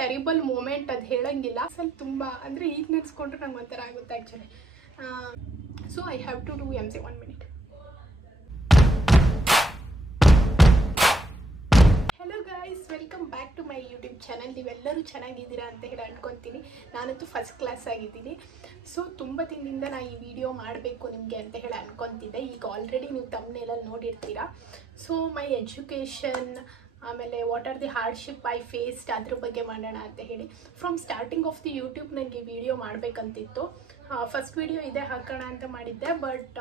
Terrible moment, ಅದು ಹೇಳಂಗಿಲ್ಲ. ಸ್ವಲ್ಪ ತುಂಬ ಅಂದರೆ ಈಗ ನೆನೆಸ್ಕೊಂಡ್ರೆ ನಂಗೆ ಒಂಥರ ಆಗುತ್ತೆ actually. So I have to do MC 1 minute. Hello guys, welcome back to my YouTube channel. ನೀವೆಲ್ಲರೂ ಚೆನ್ನಾಗಿದ್ದೀರಾ ಅಂತ ಹೇಳಿ ಅನ್ಕೊತೀನಿ. ನಾನಂತೂ ಫಸ್ಟ್ ಕ್ಲಾಸ್ ಆಗಿದ್ದೀನಿ. ಸೊ ತುಂಬ ದಿನದಿಂದ ನಾನು ಈ ವಿಡಿಯೋ ಮಾಡಬೇಕು ನಿಮಗೆ ಅಂತ ಹೇಳಿ ಅನ್ಕೊತಿದ್ದೆ. ಈಗ ಆಲ್ರೆಡಿ ನೀವು ತಮ್ನೇಲಲ್ಲಿ ನೋಡಿರ್ತೀರಾ. ಸೊ ಮೈ ಎಜುಕೇಷನ್, ಆಮೇಲೆ what are the hardship I faced, ಅದ್ರ ಬಗ್ಗೆ ಮಾಡೋಣ ಅಂತ ಹೇಳಿ. From starting of the YouTube ನನಗೆ ವಿಡಿಯೋ ಮಾಡಬೇಕಂತಿತ್ತು. ಫಸ್ಟ್ ವಿಡಿಯೋ ಇದೇ ಹಾಕೋಣ ಅಂತ ಮಾಡಿದ್ದೆ, ಬಟ್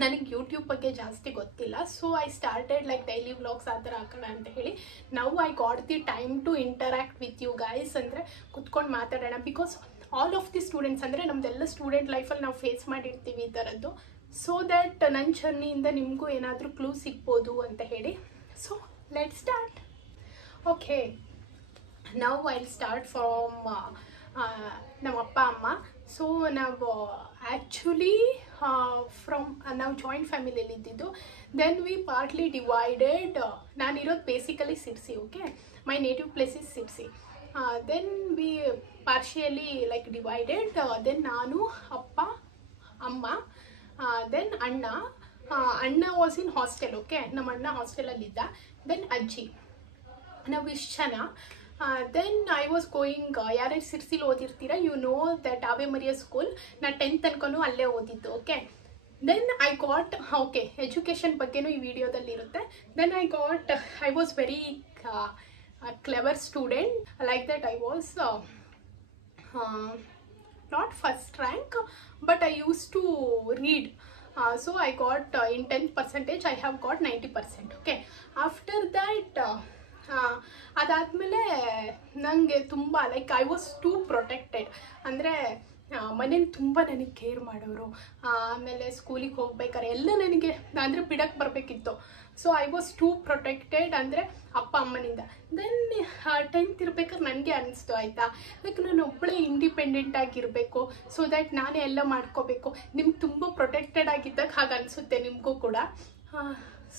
ನನಗೆ ಯೂಟ್ಯೂಬ್ ಬಗ್ಗೆ ಜಾಸ್ತಿ ಗೊತ್ತಿಲ್ಲ. So I started like daily vlogs ಆ ಥರ ಹಾಕೋಣ ಅಂತ ಹೇಳಿ. Now I got the time to interact with you guys, ಅಂದರೆ ಕುತ್ಕೊಂಡು ಮಾತಾಡೋಣ. Because all of the students, ಅಂದರೆ ನಮ್ಮದೆಲ್ಲ ಸ್ಟೂಡೆಂಟ್ ಲೈಫಲ್ಲಿ ನಾವು ಫೇಸ್ ಮಾಡಿರ್ತೀವಿ ಈ ಥರದ್ದು. ಸೊ ದ್ಯಾಟ್ ನನ್ನ ಜರ್ನಿಯಿಂದ ನಿಮಗೂ ಏನಾದರೂ ಕ್ಲೂ ಸಿಗ್ಬೋದು ಅಂತ ಹೇಳಿ. So let's start. Okay, now I'll start from ನಮ್ಮ ಅಪ್ಪ ಅಮ್ಮ. ಸೊ ನಾವು ಆ್ಯಕ್ಚುಲಿ ನಾವು ಜಾಯಿಂಟ್ ಫ್ಯಾಮಿಲಿಯಲ್ಲಿ ಇದ್ದಿದ್ದು. Then we partly divided. ನಾನಿರೋದು basically Sirsi. Okay, my native place is Sirsi. Then we partially like divided. Then ನಾನು, ಅಪ್ಪ, ಅಮ್ಮ, ದೆನ್ ಅಣ್ಣ ವಾಸ್ ಇನ್ ಹಾಸ್ಟೆಲ್. ಓಕೆ, ನಮ್ಮ ಅಣ್ಣ ಹಾಸ್ಟೆಲಲ್ಲಿದ್ದ. ದೆನ್ ಅಜ್ಜಿ, ನಾವು ಇಷ್ಟು ಜನ. ದೆನ್ ಐ ವಾಸ್ ಗೋಯಿಂಗ್, ಯಾರ್ಯಾರು ಸಿರ್ಸಿಲಿ ಓದಿರ್ತೀರಾ, you know that Ave Maria school. ನಾನು 10th ತನಕನೂ ಅಲ್ಲೇ ಓದಿದ್ದು. Okay, then I got, okay education ಬಗ್ಗೆನೂ ಈ ವಿಡಿಯೋದಲ್ಲಿ ಇರುತ್ತೆ. Then I was very clever student. Like that I was not first rank, but I used to read. So I got in 10th percentage I have got 90%. Okay, after that ಅದಾದಮೇಲೆ ನನಗೆ ತುಂಬ like I was two protected. ಅಂದರೆ ಮನೇಲಿ ತುಂಬ ನನಗೆ care ಮಾಡೋರು. ಆಮೇಲೆ ಸ್ಕೂಲಿಗೆ ಹೋಗ್ಬೇಕಾದ್ರೆ ಎಲ್ಲ ನನಗೆ ಅಂದರೆ ಬಿಡಕ್ಕೆ ಬರಬೇಕಿತ್ತು. So I was two protected, ಅಂದರೆ ಅಪ್ಪ ಅಮ್ಮನಿಂದ. ದೆನ್ 10th ಇರ್ಬೇಕಾದ್ರೆ ನನಗೆ ಅನಿಸ್ತು, ಆಯಿತಾ, ಲೈಕ್ ನಾನು ಒಬ್ಬಳೇ ಇಂಡಿಪೆಂಡೆಂಟ್ ಆಗಿರಬೇಕು. ಸೊ ದ್ಯಾಟ್ ನಾನೇ ಎಲ್ಲ ಮಾಡ್ಕೋಬೇಕು. ನಿಮ್ಗೆ ತುಂಬ ಪ್ರೊಟೆಕ್ಟೆಡ್ ಆಗಿದ್ದಾಗ ಹಾಗೆ ಅನಿಸುತ್ತೆ ನಿಮಗೂ ಕೂಡ.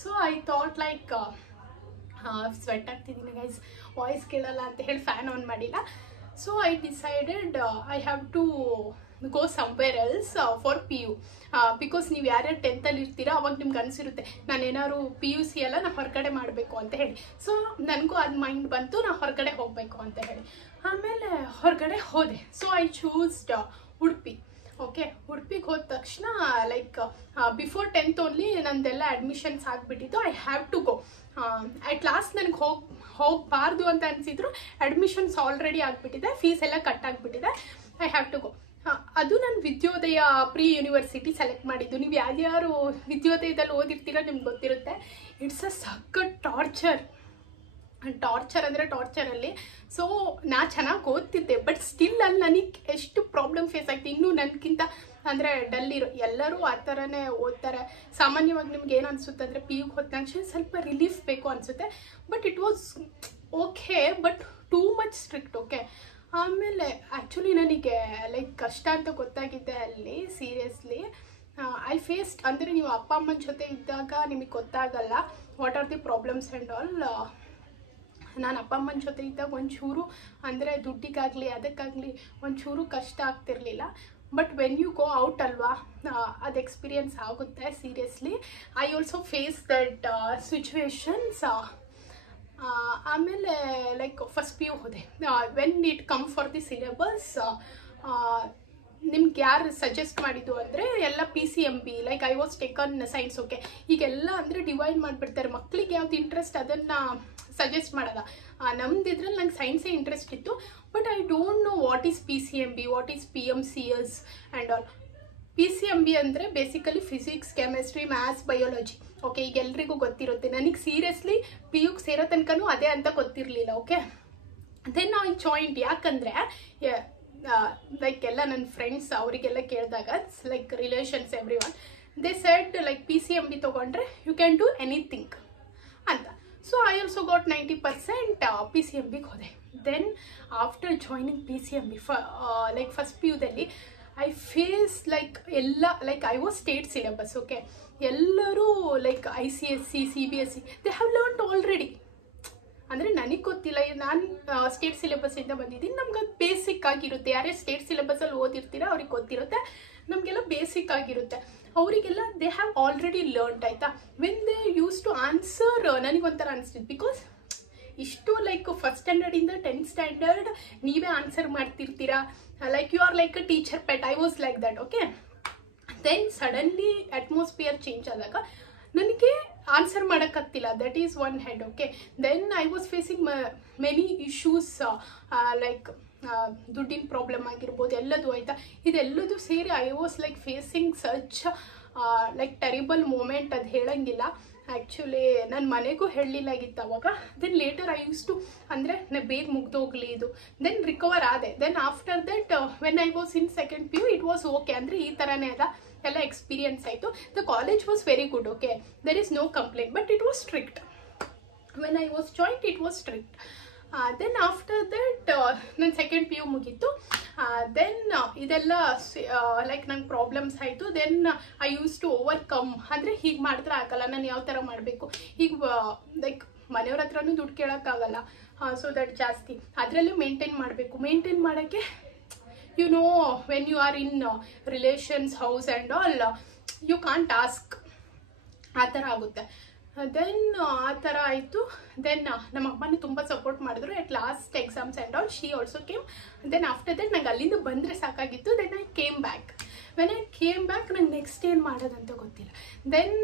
So I thought like, sweat ಆಗ್ತಿದ್ದೀನಿ ಗೈಸ್, ವಾಯ್ಸ್ ಕೇಳಲ್ಲ ಅಂತ ಹೇಳಿ ಫ್ಯಾನ್ ಆನ್ ಮಾಡಿಲ್ಲ. So I decided I have to go somewhere else for PU. Because ನೀವು ಯಾರ್ಯಾರು 10th ಇರ್ತೀರಾ ಅವಾಗ ನಿಮ್ಗೆ ಅನಿಸಿರುತ್ತೆ ನಾನೇನಾದ್ರು PUC ಎಲ್ಲ ನಾನು ಹೊರಗಡೆ ಮಾಡಬೇಕು ಅಂತ ಹೇಳಿ. ಸೊ ನನಗೂ ಅದು ಮೈಂಡ್ ಬಂತು, ನಾನು ಹೊರಗಡೆ ಹೋಗಬೇಕು ಅಂತ ಹೇಳಿ. ಆಮೇಲೆ ಹೊರಗಡೆ ಹೋದೆ. So I choosed Udupi. Okay, ಉಡುಪಿಗೆ ಹೋದ ತಕ್ಷಣ ಲೈಕ್ ಬಿಫೋರ್ 10th ಓನ್ಲಿ ನಂದೆಲ್ಲ ಅಡ್ಮಿಷನ್ಸ್ ಆಗಿಬಿಟ್ಟಿತ್ತು. I have to go. At last ನನಗೆ ಹೋಗಬಾರ್ದು ಅಂತ ಅನಿಸಿದ್ರು. ಅಡ್ಮಿಷನ್ಸ್ ಆಲ್ರೆಡಿ ಆಗಿಬಿಟ್ಟಿದೆ, ಫೀಸ್ ಎಲ್ಲ ಕಟ್ ಆಗಿಬಿಟ್ಟಿದೆ. I have to go. ಅದು ನಾನು ವಿದ್ಯೋದಯ ಪ್ರೀ ಯೂನಿವರ್ಸಿಟಿ ಸೆಲೆಕ್ಟ್ ಮಾಡಿದ್ದು. ನೀವು ಯಾರ್ಯಾರು ವಿದ್ಯೋದಯದಲ್ಲಿ ಓದಿರ್ತೀರೋ ನಿಮ್ಗೆ ಗೊತ್ತಿರುತ್ತೆ. ಇಟ್ಸ್ ಅ ಸಖತ್ ಟಾರ್ಚರ್ ಅಂದರೆ ಟಾರ್ಚರಲ್ಲಿ. ಸೊ ನಾ ಚೆನ್ನಾಗಿ ಓದ್ತಿದ್ದೆ, ಬಟ್ ಸ್ಟಿಲ್ ಅಲ್ಲಿ ನನಗೆ ಎಷ್ಟು ಪ್ರಾಬ್ಲಮ್ ಫೇಸ್ ಆಗ್ತಿದೆ. ಇನ್ನೂ ನನಗಿಂತ ಅಂದರೆ ಡಲ್ ಇರೋ ಎಲ್ಲರೂ ಆ ಥರನೇ ಓದ್ತಾರೆ. ಸಾಮಾನ್ಯವಾಗಿ ನಿಮ್ಗೆ ಏನು ಅನಿಸುತ್ತೆ ಅಂದರೆ PUಗೆ ಹೋದ ತಕ್ಷಣ ಸ್ವಲ್ಪ ರಿಲೀಫ್ ಬೇಕು ಅನಿಸುತ್ತೆ. But it was okay, but too much strict. Okay, ಆಮೇಲೆ ಆ್ಯಕ್ಚುಲಿ ನನಗೆ ಲೈಕ್ ಕಷ್ಟ ಅಂತ ಗೊತ್ತಾಗಿದೆ ಅಲ್ಲಿ. ಸೀರಿಯಸ್ಲಿ ಐ ಫೇಸ್ಡ್, ಅಂದರೆ ನೀವು ಅಪ್ಪ ಅಮ್ಮನ ಜೊತೆ ಇದ್ದಾಗ ನಿಮಗೆ ಗೊತ್ತಾಗಲ್ಲ what are the problems and all. ನಾನು ಅಪ್ಪ ಅಮ್ಮನ ಜೊತೆ ಇದ್ದಾಗ ಒಂಚೂರು ಅಂದರೆ ದುಡ್ಡಿಗಾಗಲಿ ಅದಕ್ಕಾಗಲಿ ಒಂಚೂರು ಕಷ್ಟ ಆಗ್ತಿರ್ಲಿಲ್ಲ. But when you go out ಅಲ್ವಾ, ಅದು ಎಕ್ಸ್ಪೀರಿಯನ್ಸ್ ಆಗುತ್ತೆ. Seriously I also face that situations. ಆಮೇಲೆ ಲೈಕ್ ಫಸ್ಟ್ PU ಹೋದೆ. When it come for the syllabus, ನಿಮ್ಗೆ ಯಾರು ಸಜೆಸ್ಟ್ ಮಾಡಿದ್ದು ಅಂದರೆ ಎಲ್ಲ PCMB, like I was taken science. Okay, ಈಗೆಲ್ಲ ಅಂದರೆ ಡಿವೈಡ್ ಮಾಡಿಬಿಡ್ತಾರೆ. ಮಕ್ಕಳಿಗೆ ಯಾವ್ದು ಇಂಟ್ರೆಸ್ಟ್ ಅದನ್ನು ಸಜೆಸ್ಟ್ ಮಾಡೋದ. ನಮ್ದಿದ್ರಲ್ಲಿ ನಂಗೆ ಸೈನ್ಸೇ ಇಂಟ್ರೆಸ್ಟ್ ಇತ್ತು. But I don't know what is PCMB, what is PMCS and all. PCMB ಅಂದರೆ basically physics, chemistry, maths, biology. Okay, ಈಗ ಎಲ್ರಿಗೂ ಗೊತ್ತಿರುತ್ತೆ. ನನಗೆ ಸೀರಿಯಸ್ಲಿ PUಗೆ ಸೇರೋ ತನಕನೂ ಅದೇ ಅಂತ ಗೊತ್ತಿರಲಿಲ್ಲ. Okay, then I joined. ಯಾಕಂದರೆ ಲೈಕ್ ಎಲ್ಲ ನನ್ನ ಫ್ರೆಂಡ್ಸ್ ಅವರಿಗೆಲ್ಲ ಕೇಳಿದಾಗ like relations every one they said like PCMB ತೊಗೊಂಡ್ರೆ ಯು ಕ್ಯಾನ್ ಡೂ ಎನಿಥಿಂಗ್ ಅಂತ. ಸೊ ಐ ಆಲ್ಸೋ ಗಾಟ್ 90% PCMBಗೆ ಹೋದೆ. Then after joining PCMB like first PUದಲ್ಲಿ ಐ ಫೇಸ್ ಲೈಕ್ ಎಲ್ಲ like I was state syllabus. Okay, ಎಲ್ಲರೂ like ICSE, CBSE they have learned already. ಅಂದರೆ ನನಗೆ ಗೊತ್ತಿಲ್ಲ, ನಾನು ಸ್ಟೇಟ್ ಸಿಲೆಬಸ್ಸಿಂದ ಬಂದಿದ್ದೀನಿ, ನಮ್ಗೆ ಅದು ಬೇಸಿಕ್ ಆಗಿರುತ್ತೆ. ಯಾರೇ ಸ್ಟೇಟ್ ಸಿಲೆಬಸ್ಸಲ್ಲಿ ಓದಿರ್ತೀರ ಅವ್ರಿಗೆ ಗೊತ್ತಿರುತ್ತೆ, ನಮಗೆಲ್ಲ ಬೇಸಿಕ್ ಆಗಿರುತ್ತೆ. ಅವರಿಗೆಲ್ಲ ದೇ ಹ್ಯಾವ್ ಆಲ್ರೆಡಿ ಲರ್ನ್ಡ್ ಆಯಿತಾ. When they use to answer ನನಗೊಂಥರ ಅನಿಸ್ತಿತ್ತು, ಬಿಕಾಸ್ ಇಷ್ಟು ಲೈಕ್ ಫಸ್ಟ್ ಸ್ಟ್ಯಾಂಡರ್ಡಿಂದ 10th ಸ್ಟ್ಯಾಂಡರ್ಡ್ ನೀವೇ ಆನ್ಸರ್ ಮಾಡ್ತಿರ್ತೀರಾ, like you are like a teacher pet. I was like that. Okay, then suddenly atmosphere change ಆದಾಗ ನನಗೆ answer ಮಾಡೋಕ್ಕಾಗ್ತಿಲ್ಲ. That is one head. Okay, then I was facing many issues, like ದುಡ್ಡಿನ problem ಆಗಿರ್ಬೋದು, ಎಲ್ಲದು ಆಯಿತಾ. ಇದೆಲ್ಲದು ಸೇರಿ I was like facing such like terrible moment, ಅದು ಹೇಳಂಗಿಲ್ಲ. ಆ್ಯಕ್ಚುಲಿ ನನ್ನ ಮನೆಗೂ ಹೇಳಲಿಲ್ಲಾಗಿತ್ತು ಅವಾಗ. Then later I use to, ಅಂದರೆ ಬೇಗ ಮುಗ್ದೋಗ್ಲಿ ಇದು, ದೆನ್ ರಿಕವರ್ ಆದೆ. Then after that when I was in second PU it was okay, ಅಂದರೆ ಈ ಥರನೇ ಅದ, ಎಲ್ಲ ಎಕ್ಸ್ಪೀರಿಯನ್ಸ್ ಆಯಿತು. The college was very good. Okay, there is no complaint, but it was strict. When I was joined it was strict. Then after that ನನ್ನ second PU ಮುಗೀತು. Then ಇದೆಲ್ಲ like ನಂಗೆ ಪ್ರಾಬ್ಲಮ್ಸ್ ಆಯಿತು. Then I use to overcome, ಅಂದರೆ ಹೀಗೆ ಮಾಡಿದ್ರೆ ಆಗಲ್ಲ, ನಾನು ಯಾವ ಥರ ಮಾಡಬೇಕು, ಈಗ ಲೈಕ್ ಮನೆಯವ್ರ ಹತ್ರನೂ ದುಡ್ಡು ಕೇಳೋಕ್ಕಾಗಲ್ಲ, ಸೊ ದಟ್ ಜಾಸ್ತಿ ಅದರಲ್ಲೂ ಮೇಂಟೈನ್ ಮಾಡಬೇಕು. ಮೇಂಟೈನ್ ಮಾಡೋಕ್ಕೆ you know when you are in relations house and all you can't ask, ಆ ಥರ ಆಗುತ್ತೆ. ದೆನ್ ಆ ಥರ ಆಯಿತು. ದೆನ್ ನಮ್ಮ ಅಮ್ಮನೂ ತುಂಬ ಸಪೋರ್ಟ್ ಮಾಡಿದ್ರು at last exams and all. She also came. Then after that ನಂಗೆ ಅಲ್ಲಿಂದ ಬಂದರೆ ಸಾಕಾಗಿತ್ತು. Then I came back. When I came back ನಂಗೆ ನೆಕ್ಸ್ಟ್ ಏನು ಮಾಡೋದಂತ ಗೊತ್ತಿಲ್ಲ. Then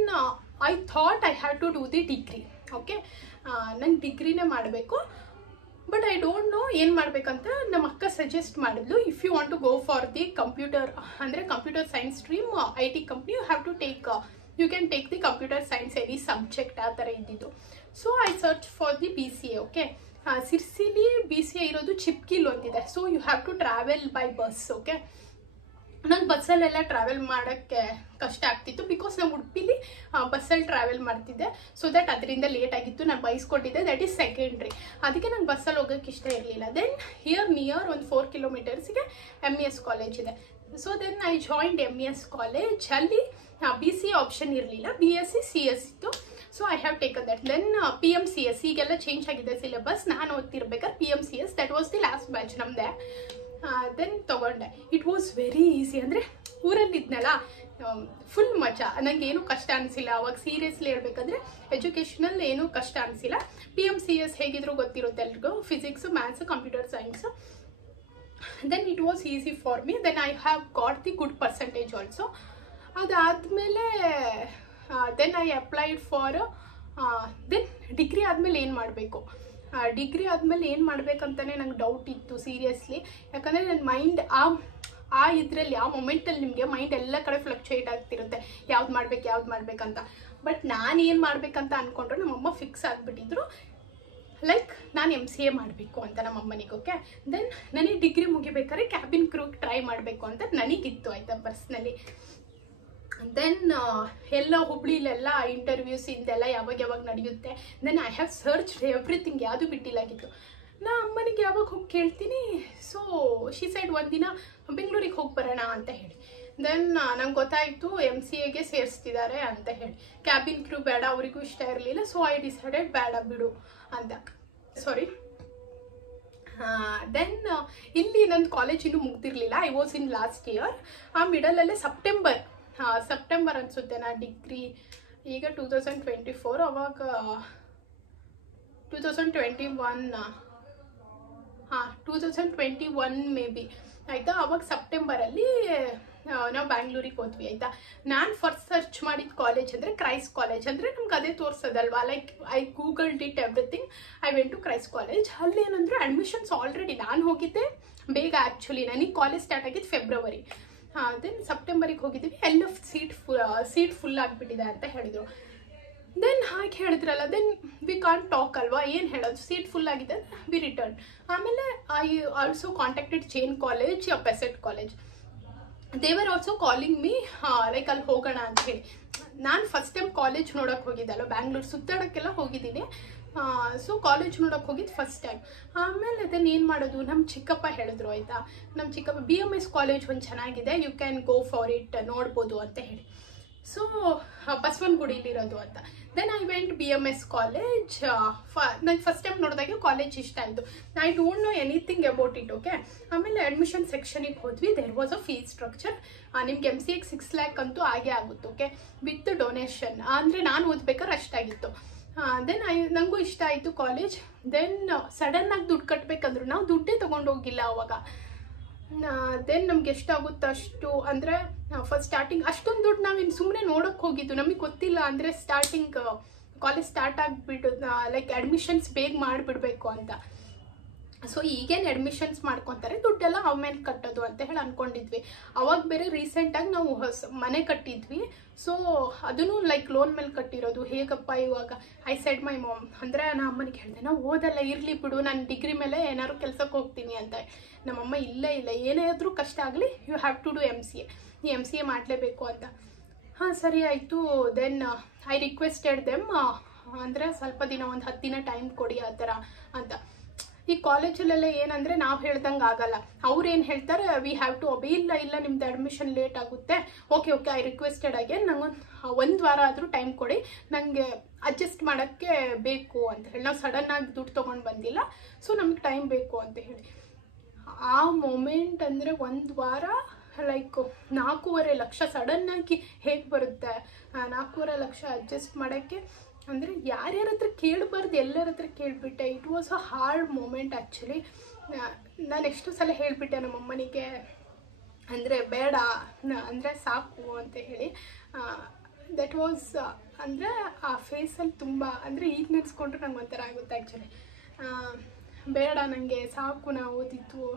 I thought I have to do the degree. Okay, ನಂಗೆ ಡಿಗ್ರಿನೇ ಮಾಡಬೇಕು, ಬಟ್ ಐ ಡೋಂಟ್ ನೋ ಏನು ಮಾಡಬೇಕಂತ. ನಮ್ಮ ಅಕ್ಕ ಸಜೆಸ್ಟ್ ಮಾಡಿದ್ಲು, if you want to go for the computer, ಅಂದರೆ computer science stream, IT company, you have to take, you can take the computer science any subject, ಆ ಥರ ಇದ್ದಿದ್ದು. So I search for the BCA. Okay, ಸಿರ್ಸಿಲಿ BCA ಇರೋದು ಚಿಪ್ಕಿಲ್ ಒಂದಿದೆ. So you have to travel by bus. Okay, ನಂಗೆ ಬಸ್ಸಲ್ಲೆಲ್ಲ travel ಮಾಡೋಕ್ಕೆ ಕಷ್ಟ ಆಗ್ತಿತ್ತು, ಬಿಕಾಸ್ ನಾವು ಉಡುಪಿಲಿ ಬಸ್ಸಲ್ಲಿ ಟ್ರಾವೆಲ್ ಮಾಡ್ತಿದ್ದೆ. ಸೊ ದಟ್ ಅದರಿಂದ ಲೇಟ್ ಆಗಿತ್ತು, ನಾನು ಬಯಸ್ಕೊಟ್ಟಿದ್ದೆ. That is secondary. ಅದಕ್ಕೆ ನಂಗೆ ಬಸ್ಸಲ್ಲಿ ಹೋಗೋಕ್ಕೆ ಇಷ್ಟ ಇರಲಿಲ್ಲ. ದೆನ್ ಹಿಯರ್ ನಿಯರ್ ಒಂದು 4 ಕಿಲೋಮೀಟರ್ಸ್ಗೆ MES ಕಾಲೇಜ್ ಇದೆ. So then I joined MES college. ಅಲ್ಲಿ BCA ಆಪ್ಷನ್ ಇರಲಿಲ್ಲ, BSc CS ಇತ್ತು. So I have taken that. Then PMCS, ಈಗೆಲ್ಲ ಚೇಂಜ್ ಆಗಿದೆ ಸಿಲೆಬಸ್. ನಾನು ಓದ್ತಿರ್ಬೇಕಾದ್ರೆ PMCS, that was the last batch ನಮ್ಮದೇ. ದೆನ್ ತೊಗೊಂಡೆ. It was very easy. ಅಂದರೆ ಊರಲ್ಲಿದ್ನಲ್ಲ, ಫುಲ್ ಮಜಾ. ನನಗೇನು ಕಷ್ಟ ಅನಿಸಿಲ್ಲ ಅವಾಗ. ಸೀರಿಯಸ್ಲಿ ಹೇಳ್ಬೇಕಂದ್ರೆ ಎಜುಕೇಷನಲ್ ಏನೂ ಕಷ್ಟ ಅನಿಸಿಲ್ಲ. PMCS ಹೇಗಿದ್ರು ಗೊತ್ತಿರುತ್ತೆ ಎಲ್ರಿಗೂ, physics, maths, computer science. Then it was easy for me. Then I have got the good percentage also. ಅದಾದಮೇಲೆ then I applied for, then degree ಆದಮೇಲೆ ಏನು ಮಾಡಬೇಕು, ಡಿಗ್ರಿ ಆದಮೇಲೆ ಏನು ಮಾಡಬೇಕಂತಲೇ ನಂಗೆ ಡೌಟ್ ಇತ್ತು ಸೀರಿಯಸ್ಲಿ. ಯಾಕಂದರೆ ನನ್ನ ಮೈಂಡ್ ಆ ಇದರಲ್ಲಿ, ಆ ಮೊಮೆಂಟಲ್ಲಿ ನಿಮಗೆ ಮೈಂಡ್ ಎಲ್ಲ ಕಡೆ ಫ್ಲಕ್ಚುಯೇಟ್ ಆಗ್ತಿರುತ್ತೆ, ಯಾವ್ದು ಮಾಡ್ಬೇಕಂತ. ಬಟ್ ನಾನು ಏನು ಮಾಡಬೇಕಂತ ಅಂದ್ಕೊಂಡ್ರೆ ನಮ್ಮಮ್ಮ ಫಿಕ್ಸ್ ಆಗಿಬಿಟ್ಟಿದ್ರು, ಲೈಕ್ ನಾನು MCA ಮಾಡಬೇಕು ಅಂತ ನಮ್ಮಮ್ಮನಿಗೆ. ಓಕೆ, ದೆನ್ ನನಗೆ ಡಿಗ್ರಿ ಮುಗಿಬೇಕಾದ್ರೆ ಕ್ಯಾಬಿನ್ ಕ್ರೂಗೆ ಟ್ರೈ ಮಾಡಬೇಕು ಅಂತ ನನಗಿತ್ತು, ಆಯಿತಾ, ಪರ್ಸ್ನಲಿ. ದೆನ್ ಎಲ್ಲ ಹುಬ್ಳಿಲೆಲ್ಲ ಇಂಟರ್ವ್ಯೂಸ್ ಇಂದೆಲ್ಲ ಯಾವಾಗ ನಡೆಯುತ್ತೆ. Then I have search everything, ಯಾವುದು ಬಿಟ್ಟಿಲ್ಲಾಗಿತ್ತು. ನಾ ಅಮ್ಮನಿಗೆ ಯಾವಾಗ ಹೋಗಿ ಕೇಳ್ತೀನಿ. ಸೊ ಶಿ ಸೈಡ್ ಒಂದಿನ ಬೆಂಗಳೂರಿಗೆ ಹೋಗಿ ಬರೋಣ ಅಂತ ಹೇಳಿ. ದೆನ್ ನಂಗೆ ಗೊತ್ತಾಯಿತು MCAಗೆ ಸೇರಿಸ್ತಿದ್ದಾರೆ ಅಂತ ಹೇಳಿ. ಕ್ಯಾಬಿನ್ ಕ್ರೂ ಬೇಡ, ಅವರಿಗೂ ಇಷ್ಟ ಇರಲಿಲ್ಲ. ಸೊ ಐ ಡಿಸೈಡೆಡ್ ಬೇಡ ಬಿಡು ಅಂತ. ಸಾರಿ. ದೆನ್ ಇಲ್ಲಿ ನನ್ನ ಕಾಲೇಜ್ ಇನ್ನೂ ಮುಗ್ದಿರಲಿಲ್ಲ. I was in last year. ಆ ಮಿಡಲಲ್ಲೇ ಸೆಪ್ಟೆಂಬರ್ ಅನಿಸುತ್ತೆ ನಾ ಡಿಗ್ರಿ, ಈಗ 2024, ಅವಾಗ 2021 ಮೇ ಬಿ, ಆಯಿತಾ. ಅವಾಗ ಸೆಪ್ಟೆಂಬರಲ್ಲಿ ನಾವು ಬ್ಯಾಂಗ್ಳೂರಿಗೆ ಹೋದ್ವಿ, ಆಯಿತಾ. ನಾನು ಫಸ್ಟ್ ಸರ್ಚ್ ಮಾಡಿದ ಕಾಲೇಜ್ ಅಂದರೆ ಕ್ರೈಸ್ಟ್ ಕಾಲೇಜ್. ಅಂದರೆ ನಮ್ಗೆ ಅದೇ ತೋರಿಸೋದಲ್ವಾ, like I googled it everything. I went to Christ college. ಅಲ್ಲೇನಂದರೆ ಅಡ್ಮಿಷನ್ಸ್ ಆಲ್ರೆಡಿ, ನಾನು ಹೋಗಿದ್ದೆ ಬೇಗ. ಆ್ಯಕ್ಚುಲಿ ನನಗೆ ಕಾಲೇಜ್ ಸ್ಟಾರ್ಟ್ ಆಗಿದ್ದು ಫೆಬ್ರವರಿ. ದೆನ್ ಸೆಪ್ಟೆಂಬರಿಗೆ ಹೋಗಿದ್ದೀವಿ, ಎಲ್ಲ ಸೀಟ್ ಫುಲ್ ಆಗಿಬಿಟ್ಟಿದೆ ಅಂತ ಹೇಳಿದರು. ದೆನ್ ಹಾಗೆ ಹೇಳಿದ್ರಲ್ಲ, ದೆನ್ ವಿ ಕಾಂಟ್ ಟಾಕ್ ಅಲ್ವಾ, ಏನು ಹೇಳೋದು, ಸೀಟ್ ಫುಲ್ ಆಗಿದೆ, ವಿ ರಿಟರ್ನ್. ಆಮೇಲೆ I also contacted Jain college, PESIT college. They were also calling me, like ಅಲ್ಲಿ ಹೋಗೋಣ ಅಂತ ಹೇಳಿ. ನಾನು ಫಸ್ಟ್ ಟೈಮ್ ಕಾಲೇಜ್ ನೋಡೋಕೆ ಹೋಗಿದ್ದಲ್ಲ, ಬ್ಯಾಂಗ್ಳೂರು ಸುತ್ತಾಡೋಕ್ಕೆಲ್ಲ ಹೋಗಿದ್ದೀನಿ. ಸೊ ಕಾಲೇಜ್ ನೋಡೋಕೆ ಹೋಗಿದ್ದು ಫಸ್ಟ್ ಟೈಮ್. ಆಮೇಲೆ ಅದನ್ನು ಏನು ಮಾಡೋದು, ನಮ್ಮ ಚಿಕ್ಕಪ್ಪ ಹೇಳಿದ್ರು, ಆಯಿತಾ. ನಮ್ಮ ಚಿಕ್ಕಪ್ಪ BMS ಕಾಲೇಜ್ ಒಂದು ಚೆನ್ನಾಗಿದೆ, you can go for it, ನೋಡ್ಬೋದು ಅಂತ ಹೇಳಿ. ಸೊ ಬಸವನಗುಡಿಲಿರೋದು ಅಂತ. Then I went BMS college. ನಂಗೆ ಫಸ್ಟ್ ಟೈಮ್ ನೋಡಿದಾಗ ಕಾಲೇಜ್ ಇಷ್ಟ ಆಯಿತು. I don't know anything about it. Okay, ಆಮೇಲೆ ಅಡ್ಮಿಷನ್ ಸೆಕ್ಷನಿಗೆ ಹೋದ್ವಿ. There was a fees structure. ನಿಮ್ಗೆ MCAಗೆ 6 lakh ಅಂತೂ ಆಗೇ ಆಗುತ್ತೆ. Okay, with donation. ಅಂದರೆ ನಾನು ಓದ್ಬೇಕಾದ್ರೆ ಅಷ್ಟಾಗಿತ್ತು. ದೆನ್ ನನಗೂ ಇಷ್ಟ ಆಯಿತು ಕಾಲೇಜ್. ದೆನ್ ಸಡನ್ನಾಗಿ ದುಡ್ಡು ಕಟ್ಟಬೇಕಂದ್ರು ನಾವು ದುಡ್ಡೇ ತೊಗೊಂಡೋಗಿಲ್ಲ ಅವಾಗ. ದೆನ್ ನಮ್ಗೆ ಎಷ್ಟಾಗುತ್ತೋ ಅಷ್ಟು, ಅಂದರೆ ಫಸ್ಟ್ ಸ್ಟಾರ್ಟಿಂಗ್ ಅಷ್ಟೊಂದು ದುಡ್ಡು ನಾವೇನು ಸುಮ್ಮನೆ ನೋಡೋಕ್ಕೆ ಹೋಗಿದ್ದು, ನಮಗೆ ಗೊತ್ತಿಲ್ಲ. ಅಂದರೆ ಸ್ಟಾರ್ಟಿಂಗ್ ಕಾಲೇಜ್ ಸ್ಟಾರ್ಟ್ ಆಗಿಬಿಟ್ಟು ಲೈಕ್ ಅಡ್ಮಿಷನ್ಸ್ ಬೇಗ ಮಾಡಿಬಿಡ್ಬೇಕು ಅಂತ. ಸೊ ಈಗೇನು ಅಡ್ಮಿಷನ್ಸ್ ಮಾಡ್ಕೊತಾರೆ, ದುಡ್ಡೆಲ್ಲ ಆಮೇಲೆ ಕಟ್ಟೋದು ಅಂತ ಹೇಳಿ ಅಂದ್ಕೊಂಡಿದ್ವಿ. ಅವಾಗ ಬೇರೆ ರೀಸೆಂಟಾಗಿ ನಾವು ಮನೆ ಕಟ್ಟಿದ್ವಿ. ಸೊ ಅದನ್ನು ಲೈಕ್ ಲೋನ್ ಮೇಲೆ ಕಟ್ಟಿರೋದು. ಹೇಗಪ್ಪ ಇವಾಗ ಐ ಸೆಡ್ ಮೈ ಮಾಮ್, ಅಂದರೆ ನಮ್ಮ ಅಮ್ಮನಿಗೆ ಹೇಳಿದೆ, ನಾವು ಓದಲ್ಲ, ಇರಲಿ ಬಿಡು, ನಾನು ಡಿಗ್ರಿ ಮೇಲೆ ಏನಾದ್ರು ಕೆಲಸಕ್ಕೆ ಹೋಗ್ತೀನಿ ಅಂತ. ನಮ್ಮಮ್ಮ ಇಲ್ಲ ಏನಾದರೂ ಕಷ್ಟ ಆಗಲಿ, you have to do MCA, ನೀ MCA ಮಾಡಲೇಬೇಕು ಅಂತ. ಹಾಂ ಸರಿ ಆಯಿತು. ದೆನ್ ಐ ರಿಕ್ವೆಸ್ಟೆಡ್ ದೆಮ್, ಅಂದರೆ ಸ್ವಲ್ಪ ದಿನ, ಒಂದು 10 ದಿನ ಟೈಮ್ ಕೊಡಿ ಆ ಥರ ಅಂತ. ಈ ಕಾಲೇಜಲ್ಲೆಲ್ಲ ಏನಂದರೆ ನಾವು ಹೇಳ್ದಂಗೆ ಆಗಲ್ಲ. ಅವ್ರು ಏನು ಹೇಳ್ತಾರೆ, ವಿ ಹ್ಯಾವ್ ಟು ಒಬೇ. ಇಲ್ಲ ನಿಮ್ದು ಅಡ್ಮಿಷನ್ ಲೇಟ್ ಆಗುತ್ತೆ. ಓಕೆ ಐ ರಿಕ್ವೆಸ್ಟೆಡ್ ಅಗೇನ್, ನಂಗೊಂದು ವಾರ ಆದರೂ ಟೈಮ್ ಕೊಡಿ, ನನಗೆ ಅಡ್ಜಸ್ಟ್ ಮಾಡೋಕ್ಕೆ ಬೇಕು ಅಂತ ಹೇಳಿ. ನಾವು ಸಡನ್ನಾಗಿ ದುಡ್ಡು ತೊಗೊಂಡು ಬಂದಿಲ್ಲ, ಸೊ ನಮ್ಗೆ ಟೈಮ್ ಬೇಕು ಅಂತ ಹೇಳಿ. ಆ ಮೊಮೆಂಟ್ ಅಂದರೆ 1 ವಾರ ಲೈಕ್ 4.5 ಲಕ್ಷ ಸಡನ್ನಾಗಿ ಹೇಗೆ ಬರುತ್ತೆ? 4.5 ಲಕ್ಷ ಅಡ್ಜಸ್ಟ್ ಮಾಡೋಕ್ಕೆ ಅಂದರೆ ಯಾರ್ಯಾರ ಹತ್ರ ಕೇಳಬಾರ್ದು, ಎಲ್ಲರ ಹತ್ರ ಕೇಳಿಬಿಟ್ಟೆ. It was a hard moment actually. ನಾನು ಎಷ್ಟು ಸಲ ಹೇಳಿಬಿಟ್ಟೆ ನಮ್ಮಮ್ಮನಿಗೆ, ಅಂದರೆ ಬೇಡ, ಅಂದರೆ ಸಾಕು ಅಂತ ಹೇಳಿ. ದಟ್ ವಾಸ್ ಅಂದರೆ ಆ ಫೇಸಲ್ಲಿ ತುಂಬ, ಅಂದರೆ ಈಗ ನೆನೆಸ್ಕೊಂಡ್ರೆ ನಂಗೆ ಒಂಥರ ಆಗುತ್ತೆ ಆ್ಯಕ್ಚುಲಿ. ಬೇಡ, ನನಗೆ ಸಾಕು, ನಾವು ಓದಿದ್ದು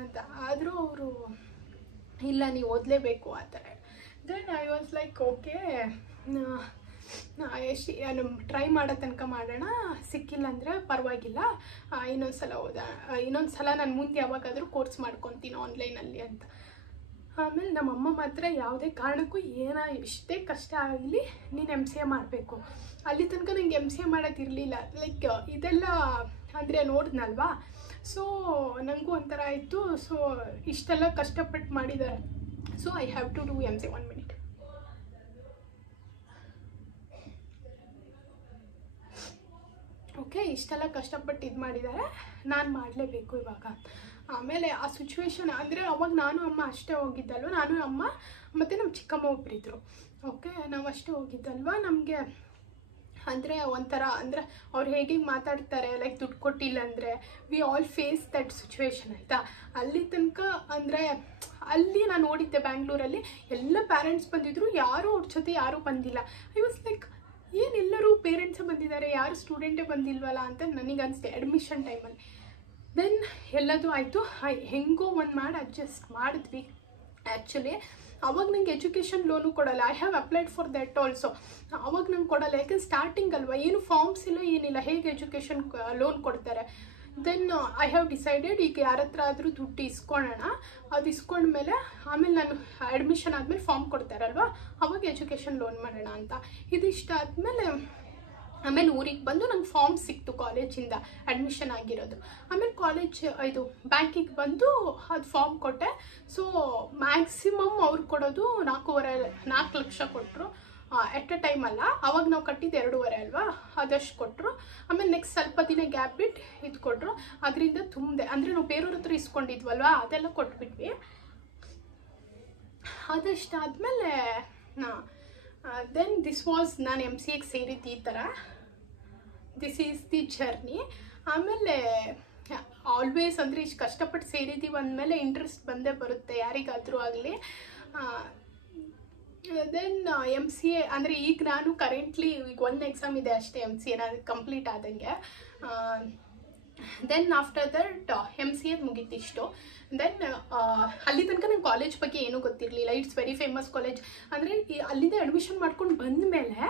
ಅಂತ. ಆದರೂ ಅವರು ಇಲ್ಲ, ನೀವು ಓದಲೇಬೇಕು ಆ ಥರ. Then I was like okay, try ಮಾಡೋ ತನಕ ಮಾಡೋಣ, ಸಿಕ್ಕಿಲ್ಲ ಅಂದರೆ ಪರವಾಗಿಲ್ಲ, ಇನ್ನೊಂದು ಸಲ ನಾನು ಮುಂದೆ ಯಾವಾಗಾದರೂ ಕೋರ್ಸ್ ಮಾಡ್ಕೊತೀನಿ ಆನ್ಲೈನಲ್ಲಿ ಅಂತ. ಆಮೇಲೆ ನಮ್ಮಮ್ಮ ಮಾತ್ರ ಯಾವುದೇ ಕಾರಣಕ್ಕೂ ಎಷ್ಟೇ ಕಷ್ಟ ಆಗಲಿ ನೀನು MCA ಮಾಡಬೇಕು. ಅಲ್ಲಿ ತನಕ ನನಗೆ MCA ಮಾಡೋದಿರಲಿಲ್ಲ. ಲೈಕ್ ಇದೆಲ್ಲ ಅಂದರೆ ನೋಡಿದ್ನಲ್ವಾ, ಸೊ ನನಗೂ ಒಂಥರ ಆಯಿತು. ಸೊ ಇಷ್ಟೆಲ್ಲ ಕಷ್ಟಪಟ್ಟು ಮಾಡಿದ್ದಾರೆ, so I have to do MCA. 1 minute. ಓಕೆ, ಇಷ್ಟೆಲ್ಲ ಕಷ್ಟಪಟ್ಟು ಇದು ಮಾಡಿದ್ದಾರೆ, ನಾನು ಮಾಡಲೇಬೇಕು ಇವಾಗ. ಆಮೇಲೆ ಆ ಸಿಚುವೇಶನ್ ಅಂದರೆ ಅವಾಗ ನಾನು ಅಮ್ಮ ಅಷ್ಟೇ ಹೋಗಿದ್ದಲ್ವ, ನಾನು ಅಮ್ಮ ಮತ್ತು ನಮ್ಮ ಚಿಕ್ಕಮ್ಮ ಒಬ್ಬರಿದ್ದರು. ಓಕೆ, ನಾವು ಅಷ್ಟೇ ಹೋಗಿದ್ದಲ್ವ. ನಮಗೆ ಅಂದರೆ ಒಂಥರ, ಅಂದರೆ ಅವ್ರು ಹೇಗೆ ಮಾತಾಡ್ತಾರೆ, ಲೈಕ್ ದುಡ್ಡು ಕೊಟ್ಟಿಲ್ಲ ಅಂದರೆ we all face that situation ಆಯಿತಾ. ಅಲ್ಲಿ ತನಕ ಅಂದರೆ ಅಲ್ಲಿ ನಾನು ನೋಡಿದ್ದೆ ಬ್ಯಾಂಗ್ಳೂರಲ್ಲಿ ಎಲ್ಲ ಪೇರೆಂಟ್ಸ್ ಬಂದಿದ್ದರು, ಯಾರೂ ಅವ್ರ ಜೊತೆ ಯಾರೂ ಬಂದಿಲ್ಲ. ಐ ವಾಸ್ ಲೈಕ್, ಏನೆಲ್ಲರೂ ಪೇರೆಂಟ್ಸೇ ಬಂದಿದ್ದಾರೆ, ಯಾರು ಸ್ಟೂಡೆಂಟೇ ಬಂದಿಲ್ವಲ್ಲ ಅಂತ ನನಗೆ ಅನಿಸ್ತೆ ಅಡ್ಮಿಷನ್ ಟೈಮಲ್ಲಿ. ದೆನ್ ಎಲ್ಲದೂ ಆಯಿತು, ಹೆಂಗೋ ಒಂದು ಮಾಡಿ ಅಡ್ಜಸ್ಟ್ ಮಾಡಿದ್ವಿ. ಆ್ಯಕ್ಚುಲಿ ಅವಾಗ ನಂಗೆ ಎಜುಕೇಷನ್ ಲೋನು ಕೊಡಲ್ಲ. I have applied for that also. ಅವಾಗ ನಂಗೆ ಕೊಡಲ್ಲ, ಯಾಕಂದ್ರೆ ಸ್ಟಾರ್ಟಿಂಗ್ ಅಲ್ವಾ, ಏನು ಫಾರ್ಮ್ಸ್ ಇಲ್ಲ, ಏನಿಲ್ಲ, ಹೇಗೆ ಎಜುಕೇಷನ್ ಲೋನ್ ಕೊಡ್ತಾರೆ. ದೆನ್ ಐ ಹ್ಯಾವ್ ಡಿಸೈಡೆಡ್, ಈಗ ಯಾರ ಹತ್ರ ಆದರೂ ದುಡ್ಡು ಇಸ್ಕೊಳ್ಳೋಣ, ಅದು ಇಸ್ಕೊಂಡ್ಮೇಲೆ ಆಮೇಲೆ ನಾನು ಅಡ್ಮಿಷನ್ ಆದಮೇಲೆ ಫಾರ್ಮ್ ಕೊಡ್ತಾರಲ್ವ, ಅವಾಗ ಎಜುಕೇಷನ್ ಲೋನ್ ಮಾಡೋಣ ಅಂತ. ಇದಿಷ್ಟ ಆಮೇಲೆ ಊರಿಗೆ ಬಂದು ನಂಗೆ ಫಾರ್ಮ್ ಸಿಕ್ತು ಕಾಲೇಜಿಂದ ಅಡ್ಮಿಷನ್ ಆಗಿರೋದು. ಆಮೇಲೆ ಇದು ಬ್ಯಾಂಕಿಗೆ ಬಂದು ಅದು ಫಾರ್ಮ್ ಕೊಟ್ಟೆ. ಸೊ ಮ್ಯಾಕ್ಸಿಮಮ್ ಅವ್ರು ಕೊಡೋದು 4 ಲಕ್ಷ ಕೊಟ್ಟರು ಎಟ್ ಅ ಟೈಮ್ ಅಲ್ಲ. ಅವಾಗ ನಾವು ಕಟ್ಟಿದ್ದು 2.5 ಅಲ್ವಾ, ಅದಷ್ಟು ಕೊಟ್ಟರು. ಆಮೇಲೆ ನೆಕ್ಸ್ಟ್ ಸ್ವಲ್ಪ ದಿನ ಗ್ಯಾಪ್ ಬಿಟ್ಟು ಇದು ಕೊಟ್ಟರು. ಅದರಿಂದ ತುಂಬಿದೆ, ಅಂದರೆ ನಾವು ಬೇರೆಯವ್ರ ಹತ್ರ ಇಸ್ಕೊಂಡಿದ್ವಲ್ವ, ಅದೆಲ್ಲ ಕೊಟ್ಬಿಟ್ವಿ. ಅದಷ್ಟಾದಮೇಲೆ ದೆನ್ ದಿಸ್ ವಾಸ್, ನಾನು MCAಗೆ ಸೇರಿದ್ದು ಈ ಥರ. This is the journey. ಆಮೇಲೆ ಆಲ್ವೇಸ್ ಅಂದರೆ ಇಷ್ಟು ಕಷ್ಟಪಟ್ಟು ಸೇರಿದ್ದೀವಿ ಅಂದಮೇಲೆ ಇಂಟ್ರೆಸ್ಟ್ ಬಂದೇ ಬರುತ್ತೆ ಯಾರಿಗಾದರೂ ಆಗಲಿ. ದೆನ್ MCA ಅಂದರೆ ಈಗ ನಾನು ಕರೆಂಟ್ಲಿ ಈಗ 1 ಎಕ್ಸಾಮ್ ಇದೆ ಅಷ್ಟೇ MCA ನಾನು ಕಂಪ್ಲೀಟ್ ಆದಂಗೆ. ದೆನ್ ಆಫ್ಟರ್ ದಟ್ MCA ಮುಗೀತಿಷ್ಟು. ದೆನ್ ಅಲ್ಲಿ ತನಕ ನಂಗೆ ಕಾಲೇಜ್ ಬಗ್ಗೆ ಏನೂ ಗೊತ್ತಿರಲಿಲ್ಲ. It's very famous college. ಅಂದರೆ ಅಲ್ಲಿಂದ ಅಡ್ಮಿಷನ್ ಮಾಡ್ಕೊಂಡು ಬಂದ ಮೇಲೆ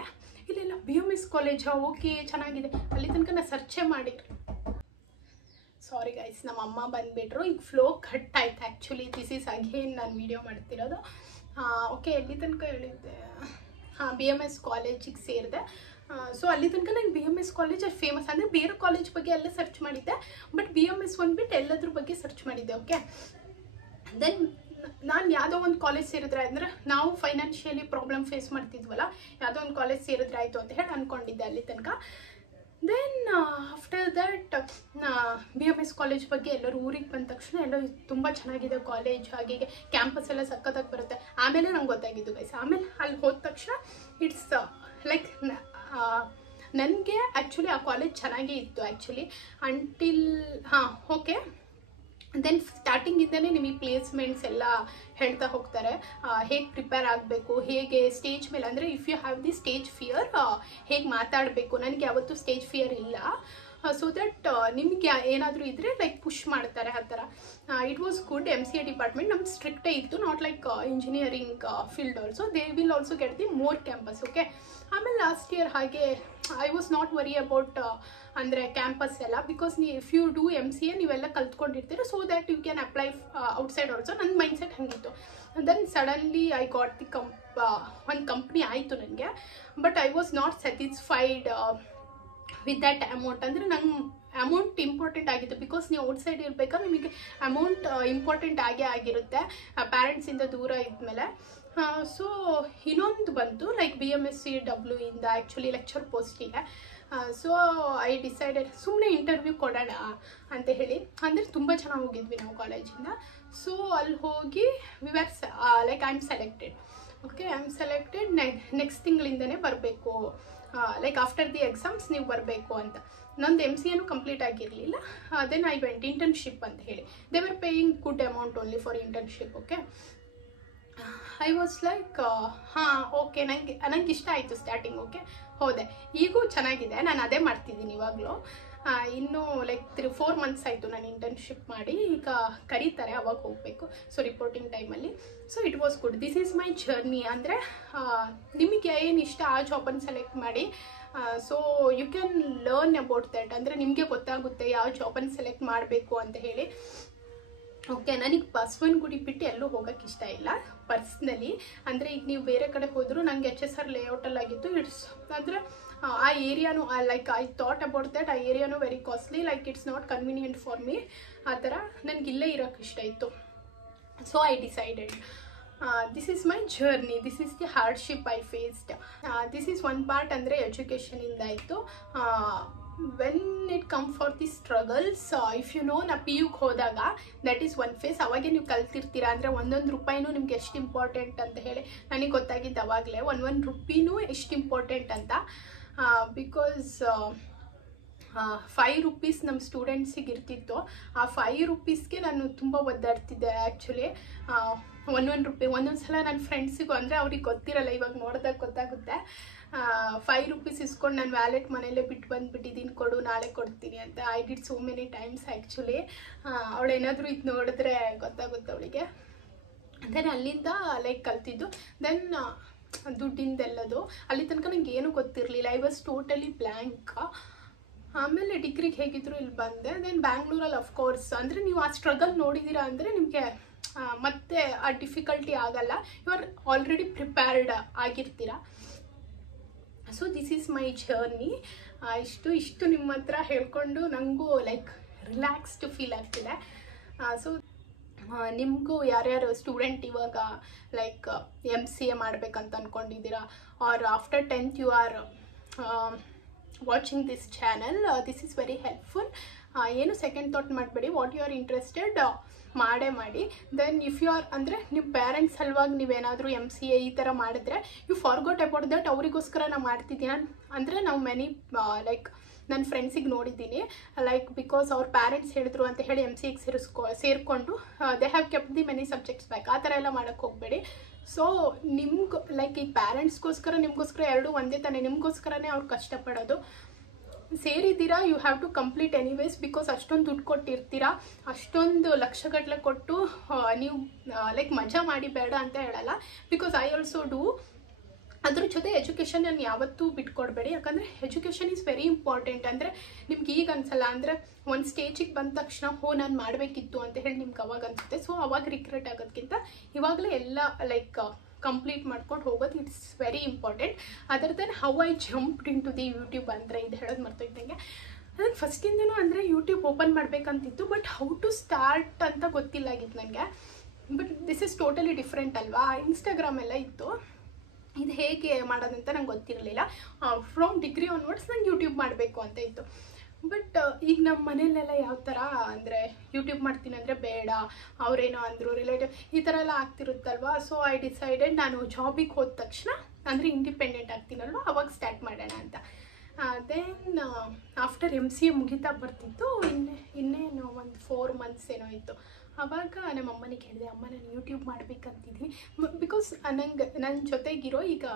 ಇಲ್ಲ BMS ಕಾಲೇಜಾ, ಓಕೆ ಚೆನ್ನಾಗಿದೆ, ಅಲ್ಲಿ ತನಕ ನಾನು ಸರ್ಚೇ ಮಾಡಿರಿ. ಸಾರಿ ಗೈಸ್, ನಮ್ಮ ಅಮ್ಮ ಬಂದುಬಿಟ್ರು. ಈಗ ಫ್ಲೋ ಕಟ್ ಆಯ್ತು ಆ್ಯಕ್ಚುಲಿ. ದಿಸ್ ಈಸ್ ಅಗೇನ್ ನಾನು ವೀಡಿಯೋ ಮಾಡ್ತಿರೋದು. ಓಕೆ, ಎಲ್ಲಿ ತನಕ ಹೇಳಿದ್ದೆ? BMS ಕಾಲೇಜಿಗೆ ಸೇರಿದೆ. ಸೊ ಅಲ್ಲಿ ತನಕ ನಂಗೆ BMS ಕಾಲೇಜ್ ಅಷ್ಟು ಫೇಮಸ್. ಅಂದರೆ ಬೇರೆ ಕಾಲೇಜ್ ಬಗ್ಗೆ ಎಲ್ಲ ಸರ್ಚ್ ಮಾಡಿದ್ದೆ, ಬಟ್ BMS ಬಂದುಬಿಟ್ಟು ಎಲ್ಲದ್ರ ಬಗ್ಗೆ ಸರ್ಚ್ ಮಾಡಿದ್ದೆ. ಓಕೆ, ದೆನ್ ನಾನು ಯಾವುದೋ ಒಂದು ಕಾಲೇಜ್ ಸೇರಿದ್ರೆ ಅಂದರೆ ನಾವು ಫೈನಾನ್ಷಿಯಲಿ ಪ್ರಾಬ್ಲಮ್ ಫೇಸ್ ಮಾಡ್ತಿದ್ವಲ್ಲ, ಯಾವುದೋ ಒಂದು ಕಾಲೇಜ್ ಸೇರಿದ್ರೆ ಆಯಿತು ಅಂತ ಹೇಳಿ ಅಂದ್ಕೊಂಡಿದ್ದೆ ಅಲ್ಲಿ ತನಕ. Then after that BMS college ಬಗ್ಗೆ ಎಲ್ಲರೂ ಊರಿಗೆ ಬಂದ ತಕ್ಷಣ ಎಲ್ಲೋ ತುಂಬ ಚೆನ್ನಾಗಿದೆ ಕಾಲೇಜ್, ಹಾಗೆ ಕ್ಯಾಂಪಸ್ ಎಲ್ಲ ಸಕ್ಕತ್ತಾಗಿ ಬರುತ್ತೆ. ಆಮೇಲೆ ನಂಗೆ ಗೊತ್ತಾಗಿದ್ದು ಗೈಸ್. ಆಮೇಲೆ ಅಲ್ಲಿ ಹೋದ ತಕ್ಷಣ ಇಟ್ಸ್ ಲೈಕ್ ನನಗೆ ಆ್ಯಕ್ಚುಲಿ ಆ ಕಾಲೇಜ್ ಚೆನ್ನಾಗೇ ಇತ್ತು ಆ್ಯಕ್ಚುಲಿ ಅಂಟಿಲ್ ಓಕೆ. ದೆನ್ ಸ್ಟಾರ್ಟಿಂಗಿಂದನೇ ನಿಮಗೆ ಪ್ಲೇಸ್ಮೆಂಟ್ಸ್ ಎಲ್ಲ ಹೇಳ್ತಾ ಹೋಗ್ತಾರೆ, ಹೇಗೆ ಪ್ರಿಪೇರ್ ಆಗಬೇಕು, ಹೇಗೆ ಸ್ಟೇಜ್ ಮೇಲೆ ಅಂದರೆ if you have the stage fear ಹೇಗೆ ಮಾತಾಡಬೇಕು. ನನಗೆ ಯಾವತ್ತೂ ಸ್ಟೇಜ್ ಫಿಯರ್ ಇಲ್ಲ. ಸೊ ದಟ್ ನಿಮಗೆ ಏನಾದರೂ ಇದ್ದರೆ ಲೈಕ್ ಪುಷ್ ಮಾಡ್ತಾರೆ ಆ ಥರ. It was good. MCA department ನಮ್ಗೆ ಸ್ಟ್ರಿಕ್ಟೇ ಇತ್ತು, not like engineering field also. They will also get the more campus. Okay. ಆಮೇಲೆ ಲಾಸ್ಟ್ ಇಯರ್ ಹಾಗೆ I was not worry about ಅಂದರೆ ಕ್ಯಾಂಪಸ್ ಎಲ್ಲ, because if you do MCA ನೀವೆಲ್ಲ ಕಲ್ತ್ಕೊಂಡಿರ್ತೀರ, so that you can apply outside also. ನನ್ನ mindset ಹಾಗಿತ್ತು. Then suddenly I got the ಒಂದು company ಆಯಿತು ನನಗೆ. But I was not satisfied with that amount. ಅಂದರೆ ನಂಗೆ ಅಮೌಂಟ್ ಇಂಪಾರ್ಟೆಂಟ್ ಆಗಿತ್ತು, ಬಿಕಾಸ್ ನೀವು ಔಟ್ಸೈಡ್ ಇರಬೇಕಾದ್ರೆ ನಿಮಗೆ ಅಮೌಂಟ್ ಇಂಪಾರ್ಟೆಂಟ್ ಆಗೇ ಆಗಿರುತ್ತೆ ಪ್ಯಾರೆಂಟ್ಸಿಂದ ದೂರ ಇದ್ಮೇಲೆ. ಸೊ ಇನ್ನೊಂದು ಬಂತು ಲೈಕ್ BMSCW ಇಂದ ಆ್ಯಕ್ಚುಲಿ ಲೆಕ್ಚರ್ ಪೋಸ್ಟಿಗೆ. ಸೊ ಐ ಡಿಸೈಡೆಡ್ ಸುಮ್ಮನೆ ಇಂಟರ್ವ್ಯೂ ಕೊಡೋಣ ಅಂತ ಹೇಳಿ. ಅಂದರೆ ತುಂಬ ಚೆನ್ನಾಗಿ ಹೋಗಿದ್ವಿ ನಾವು ಕಾಲೇಜಿಂದ. ಸೊ ಅಲ್ಲಿ ಹೋಗಿ like I am selected. Okay, I am selected. Next ತಿಂಗಳಿಂದನೇ ಬರಬೇಕು, ಲೈಕ್ ಆಫ್ಟರ್ ದಿ ಎಕ್ಸಾಮ್ಸ್ ನೀವು ಬರಬೇಕು ಅಂತ. ನಂದು MCA ಕಂಪ್ಲೀಟ್ ಆಗಿರಲಿಲ್ಲ. ದೆನ್ ಐ ವೆಂಟ್ ಇಂಟರ್ನ್ಶಿಪ್ ಅಂತ ಹೇಳಿ. They were paying good amount only for internship. Okay, I was like okay, ನಂಗೆ ಇಷ್ಟ ಆಯಿತು ಸ್ಟಾರ್ಟಿಂಗ್. ಓಕೆ, ಹೋದೆ. ಈಗೂ ಚೆನ್ನಾಗಿದೆ, ನಾನು ಅದೇ ಮಾಡ್ತಿದ್ದೀನಿ ಇವಾಗಲೂ. ಇನ್ನೂ ಲೈಕ್ 3-4 ಮಂತ್ಸ್ ಆಯಿತು ನಾನು ಇಂಟರ್ನ್ಶಿಪ್ ಮಾಡಿ. ಈಗ ಕರೀತಾರೆ, ಅವಾಗ ಹೋಗಬೇಕು. ಸೊ ರಿಪೋರ್ಟಿಂಗ್ ಟೈಮಲ್ಲಿ. So it was good. This is my journey. ಅಂದರೆ ನಿಮಗೆ ಏನು ಇಷ್ಟ ಆ ಜಾಬನ್ನು ಸೆಲೆಕ್ಟ್ ಮಾಡಿ. So you can learn about that. ಅಂದರೆ ನಿಮಗೆ ಗೊತ್ತಾಗುತ್ತೆ ಯಾವ ಜಾಬನ್ನು ಸೆಲೆಕ್ಟ್ ಮಾಡಬೇಕು ಅಂತ ಹೇಳಿ. ಓಕೆ, ನನಗೆ ಬಸವನಗುಡಿ ಬಿಟ್ಟು ಎಲ್ಲೂ ಹೋಗೋಕ್ಕೆ ಇಷ್ಟ ಇಲ್ಲ ಪರ್ಸ್ನಲಿ. ಅಂದರೆ ಈಗ ನೀವು ಬೇರೆ ಕಡೆ ಹೋದರೂ ನನಗೆ HSR ಲೇಔಟಲ್ಲಿ ಆಗಿತ್ತು. ಇಟ್ಸ್ ಅಂದರೆ ಆ ಏರಿಯಾನು like I thought about that. ಆ ಏರಿಯಾನು very costly, like it's not convenient for me. ಆ ಥರ ನನಗೆ ಇಲ್ಲೇ ಇರೋಕ್ಕೆ ಇಷ್ಟ ಇತ್ತು. So I decided. This is my journey. This is the hardship I faced. This is one part. ಅಂದರೆ ಎಜುಕೇಷನಿಂದ ಆಯಿತು. When it come for the struggles, if you know, ನಾ PUಗೆ ಹೋದಾಗ ದಟ್ ಈಸ್ ಒನ್ ಫೇಸ್. ಅವಾಗೇ ನೀವು ಕಲ್ತಿರ್ತೀರಾ. ಅಂದರೆ ಒಂದೊಂದು ರೂಪಾಯಿನೂ ನಿಮ್ಗೆ ಎಷ್ಟು ಇಂಪಾರ್ಟೆಂಟ್ ಅಂತ ಹೇಳಿ ನನಗೆ ಗೊತ್ತಾಗಿದ್ದು ಅವಾಗಲೇ. ಒಂದೊಂದು ರೂಪಾಯಿನೂ ಎಷ್ಟು ಇಂಪಾರ್ಟೆಂಟ್ ಅಂತ. ಬಿಕಾಸ್ 5 ರೂಪೀಸ್ ನಮ್ಮ ಸ್ಟೂಡೆಂಟ್ಸಿಗೆ ಇರ್ತಿತ್ತು. ಆ 5 ರೂಪೀಸ್ಗೆ ನಾನು ತುಂಬ ಒದ್ದಾಡ್ತಿದ್ದೆ ಆ್ಯಕ್ಚುಲಿ. 1 ರೂಪಾಯಿ ಒಂದೊಂದು ಸಲ ನನ್ನ ಫ್ರೆಂಡ್ಸಿಗೂ, ಅಂದರೆ ಅವ್ರಿಗೆ ಗೊತ್ತಿರಲ್ಲ, ಇವಾಗ ನೋಡಿದಾಗ ಗೊತ್ತಾಗುತ್ತೆ. 5 ರೂಪೀಸ್ ಇಸ್ಕೊಂಡು ನಾನು ವ್ಯಾಲೆಟ್ ಮನೇಲೇ ಬಿಟ್ಟು ಬಂದುಬಿಟ್ಟಿದ್ದೀನಿ, ಕೊಡು ನಾಳೆ ಕೊಡ್ತೀನಿ ಅಂತ. I did so many times actually. ಅವಳೇನಾದರೂ ಇದು ನೋಡಿದ್ರೆ ಗೊತ್ತಾಗುತ್ತೆ ಅವಳಿಗೆ. ದೆನ್ ಅಲ್ಲಿಂದ ಲೈಕ್ ಕಲ್ತಿದ್ದು. ದೆನ್ ದುಡ್ಡಿಂದೆಲ್ಲದು ಅಲ್ಲಿ ತನಕ ನನಗೆ ಏನೂ ಗೊತ್ತಿರಲಿಲ್ಲ. I was totally blank. ಆಮೇಲೆ ಡಿಗ್ರಿಗೆ ಹೇಗಿದ್ರು ಇಲ್ಲಿ ಬಂದೆ. ದೆನ್ ಬ್ಯಾಂಗ್ಳೂರಲ್ಲಿ ಅಫ್ಕೋರ್ಸ್ ಅಂದರೆ ನೀವು ಆ ಸ್ಟ್ರಗಲ್ ನೋಡಿದ್ದೀರಾ ಅಂದರೆ ನಿಮಗೆ ಮತ್ತೆ ಆ ಡಿಫಿಕಲ್ಟಿ ಆಗಲ್ಲ. ಯು ಆರ್ ಆಲ್ರೆಡಿ ಪ್ರಿಪೇರ್ಡ್ ಆಗಿರ್ತೀರ. So this is my journey. ಇಷ್ಟು ನಿಮ್ಮ ಹತ್ರ ಹೇಳ್ಕೊಂಡು ನನಗೂ ಲೈಕ್ ರಿಲ್ಯಾಕ್ಸ್ಡ್ ಫೀಲ್ ಆಗ್ತಿದೆ. ಸೊ ನಿಮಗೂ ಯಾರ್ಯಾರು ಸ್ಟೂಡೆಂಟ್ ಇವಾಗ ಲೈಕ್ MCA ಮಾಡಬೇಕಂತ ಅಂದ್ಕೊಂಡಿದ್ದೀರಾ, or after 10th you are watching this channel, this is very helpful. ಏನು ಸೆಕೆಂಡ್ ಥಾಟ್ ಮಾಡಬೇಡಿ. ವಾಟ್ ಯು ಆರ್ ಇಂಟ್ರೆಸ್ಟೆಡ್ ಮಾಡಿ. ದೆನ್ ಇಫ್ ಯು ಆರ್ ಅಂದರೆ ನಿಮ್ಮ ಪೇರೆಂಟ್ಸ್ ಸಲುವಾಗಿ ನೀವೇನಾದರೂ MCA ಈ ಥರ ಮಾಡಿದ್ರೆ ಯು ಫಾರ್ಗೋಟ್ ಅಬೌಟ್ ದಟ್. ಅವರಿಗೋಸ್ಕರ ನಾನು ಮಾಡ್ತಿದ್ದೀನಿ ಅಂದರೆ ನಾವು ಮೆನಿ ಲೈಕ್ ನನ್ನ ಫ್ರೆಂಡ್ಸಿಗೆ ನೋಡಿದ್ದೀನಿ, ಲೈಕ್ ಬಿಕಾಸ್ ಅವ್ರ ಪ್ಯಾರೆಂಟ್ಸ್ ಹೇಳಿದ್ರು ಅಂತ ಹೇಳಿ MCAಗೆ ಸೇರಿಕೊಂಡು they have kept the many subjects back. ಆ ಥರ ಎಲ್ಲ ಮಾಡೋಕ್ಕೆ ಹೋಗಬೇಡಿ. ಸೊ ನಿಮ್ಗೆ ಲೈಕ್ ಈ ಪ್ಯಾರೆಂಟ್ಸ್ಗೋಸ್ಕರ ನಿಮಗೋಸ್ಕರ ಎರಡೂ ಒಂದೇ ತಾನೇ. ನಿಮಗೋಸ್ಕರನೇ ಅವ್ರು ಕಷ್ಟಪಡೋದು. ಸೇರಿದ್ದೀರಾ, you have to complete anyways. Because ಅಷ್ಟೊಂದು ದುಡ್ಡು ಕೊಟ್ಟಿರ್ತೀರಾ, ಅಷ್ಟೊಂದು ಲಕ್ಷಗಟ್ಟಲೆ ಕೊಟ್ಟು ನೀವು ಲೈಕ್ ಮಜಾ ಮಾಡಿ ಬೇಡ ಅಂತ ಹೇಳಲ್ಲ. Because I also do. ಅದ್ರ ಜೊತೆ ಎಜುಕೇಷನ್ ನಾನು ಯಾವತ್ತೂ ಬಿಟ್ಕೊಡ್ಬೇಡಿ. ಯಾಕಂದರೆ ಎಜುಕೇಷನ್ ಈಸ್ ವೆರಿ ಇಂಪಾರ್ಟೆಂಟ್. ಅಂದರೆ ನಿಮ್ಗೆ ಈಗ ಅನ್ಸಲ್ಲ, ಅಂದರೆ ಒಂದು ಸ್ಟೇಜಿಗೆ ಬಂದ ತಕ್ಷಣ ನಾನು ಮಾಡಬೇಕಿತ್ತು ಅಂತ ಹೇಳಿ ನಿಮ್ಗೆ ಅವಾಗ ಅನಿಸುತ್ತೆ. ಸೊ ಅವಾಗ ರಿಗ್ರೆಟ್ ಆಗೋದಕ್ಕಿಂತ ಇವಾಗಲೇ ಎಲ್ಲ ಲೈಕ್ ಕಂಪ್ಲೀಟ್ ಮಾಡ್ಕೊಂಡು ಹೋಗೋದು it's very important. Other then how I jumped into the YouTube ಅಂದರೆ ಇದು ಹೇಳೋದು ಮರ್ತೋಯ್ತಂಗೆ. ಅದಕ್ಕೆ ಫಸ್ಟಿಂದನೂ ಅಂದರೆ ಯೂಟ್ಯೂಬ್ ಓಪನ್ ಮಾಡಬೇಕಂತಿತ್ತು, ಬಟ್ ಹೌ ಟು ಸ್ಟಾರ್ಟ್ ಅಂತ ಗೊತ್ತಿಲ್ಲ ಆಗಿತ್ತು ನನಗೆ. But this is totally different ಅಲ್ವಾ. ಇನ್ಸ್ಟಾಗ್ರಾಮ್ ಎಲ್ಲ ಇತ್ತು, ಇದು ಹೇಗೆ ಮಾಡೋದಂತ ನಂಗೆ ಗೊತ್ತಿರಲಿಲ್ಲ. ಫ್ರಮ್ ಡಿಗ್ರಿ ಆನ್ವರ್ಡ್ಸ್ ನಂಗೆ ಯೂಟ್ಯೂಬ್ ಮಾಡಬೇಕು ಅಂತ ಇತ್ತು. ಬಟ್ ಈಗ ನಮ್ಮ ಮನೆಯಲ್ಲೆಲ್ಲ ಯಾವ ಥರ ಅಂದರೆ ಯೂಟ್ಯೂಬ್ ಮಾಡ್ತೀನಿ ಅಂದರೆ ಬೇಡ, ಅವರೇನೋ ಅಂದರು, ರಿಲೇಟಿವ್ ಈ ಥರ ಎಲ್ಲ ಆಗ್ತಿರುತ್ತಲ್ವ. ಸೊ ಐ ಡಿಸೈಡೆಡ್ ನಾನು ಜಾಬಿಗೆ ಹೋದ ತಕ್ಷಣ ಅಂದರೆ ಇಂಡಿಪೆಂಡೆಂಟ್ ಆಗ್ತೀನಲ್ವ ಅವಾಗ ಸ್ಟಾರ್ಟ್ ಮಾಡೋಣ ಅಂತ. ದೆನ್ ಆಫ್ಟರ್ MCA ಮುಗಿತಾ ಬರ್ತಿತ್ತು, ಇನ್ನೇನು ಒಂದು 4 months ಏನೋ ಇತ್ತು. ಆವಾಗ ನಮ್ಮ ಅಮ್ಮನಿಗೆ ಹೇಳಿದೆ, ಅಮ್ಮ ನಾನು ಯೂಟ್ಯೂಬ್ ಮಾಡಬೇಕಂತಿದ್ದೀನಿ. ಬಿಕಾಸ್ ನನ್ನ ಜೊತೆಗಿರೋ ಈಗ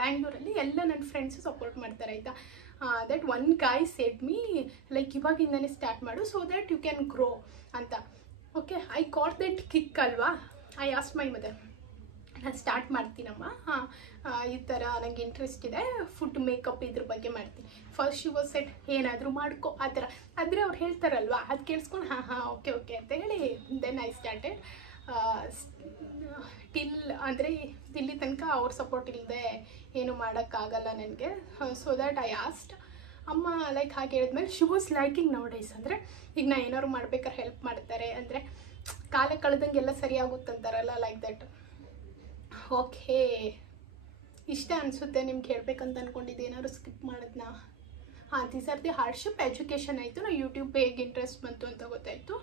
ಬ್ಯಾಂಗ್ಳೂರಲ್ಲಿ ಎಲ್ಲ ನನ್ನ ಫ್ರೆಂಡ್ಸು ಸಪೋರ್ಟ್ ಮಾಡ್ತಾರೆ ಆಯಿತಾ. That one guy said me like ಇವಾಗಿಂದನೇ ಸ್ಟಾರ್ಟ್ ಮಾಡು so that you can grow ಅಂತ. Okay, I got that kick ಅಲ್ವಾ. ಐ ಆಸ್ಕ್ ಮೈ ಮದರ್, ನಾನು ಸ್ಟಾರ್ಟ್ ಮಾಡ್ತೀನಮ್ಮ, ಈ ಥರ ನನಗೆ ಇಂಟ್ರೆಸ್ಟ್ ಇದೆ, ಫುಡ್ ಮೇಕಪ್ ಇದ್ರ ಬಗ್ಗೆ ಮಾಡ್ತೀನಿ. ಫಸ್ಟ್ ಶಿ ವಾಸ್ ಸೆಟ್ ಏನಾದರೂ ಮಾಡ್ಕೊ ಆ ಥರ. ಆದರೆ ಅವ್ರು ಹೇಳ್ತಾರಲ್ವ, ಅದು ಕೇಳಿಸ್ಕೊಂಡು ಹಾಂ ಓಕೆ ಅಂತ ಹೇಳಿ ದೆನ್ ಐ ಸ್ಟಾರ್ಟೆಡ್. ಅಂದರೆ ಇಲ್ಲಿ ತನಕ ಅವ್ರ ಸಪೋರ್ಟ್ ಇಲ್ಲದೆ ಏನು ಮಾಡೋಕ್ಕಾಗಲ್ಲ ನನಗೆ. ಸೊ ದ್ಯಾಟ್ ಐ ಆಸ್ಟ್ ಅಮ್ಮ ಲೈಕ್ ಹಾಗೆ ಹೇಳಿದ್ಮೇಲೆ she was liking now days. ಅಂದರೆ ಈಗ ನಾ ಏನಾದ್ರು ಮಾಡ್ಬೇಕಾದ್ರೆ ಹೆಲ್ಪ್ ಮಾಡ್ತಾರೆ, ಅಂದರೆ ಕಾಲ ಕಳೆದಂಗೆ ಎಲ್ಲ ಸರಿಯಾಗುತ್ತಂತಾರಲ್ಲ, ಲೈಕ್ ದಟ್. ಓಕೆ, ಇಷ್ಟ ಅನಿಸುತ್ತೆ ನಿಮ್ಗೆ ಹೇಳ್ಬೇಕಂತ ಅಂದ್ಕೊಂಡಿದ್ದೆ, ಏನಾದ್ರು ಸ್ಕಿಪ್ ಮಾಡೋದನ್ನ. These are the hardship. Education ಆಯಿತು, ನಾವು ಯೂಟ್ಯೂಬ್ ಹೇಗೆ ಇಂಟ್ರೆಸ್ಟ್ ಬಂತು ಅಂತ ಗೊತ್ತಾಯಿತು.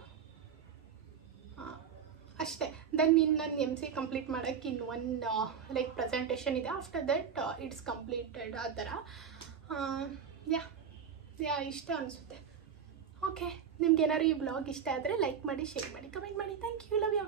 ಅಷ್ಟೇ. ದೆನ್ ಇನ್ನು ನನ್ನ MCA ಕಂಪ್ಲೀಟ್ ಮಾಡೋಕ್ಕೆ ಇನ್ನು ಒಂದು ಲೈಕ್ ಪ್ರೆಸೆಂಟೇಷನ್ ಇದೆ. ಆಫ್ಟರ್ ದಟ್ ಇಟ್ಸ್ ಕಂಪ್ಲೀಟೆಡ್ ಆ ಥರ. ಯಾ ಇಷ್ಟ ಅನಿಸುತ್ತೆ. ಓಕೆ, ನಿಮ್ಗೆ ಏನಾದ್ರು ಈ ಬ್ಲಾಗ್ ಇಷ್ಟ ಆದರೆ ಲೈಕ್ ಮಾಡಿ, ಶೇರ್ ಮಾಡಿ, ಕಮೆಂಟ್ ಮಾಡಿ. Thank you, love you.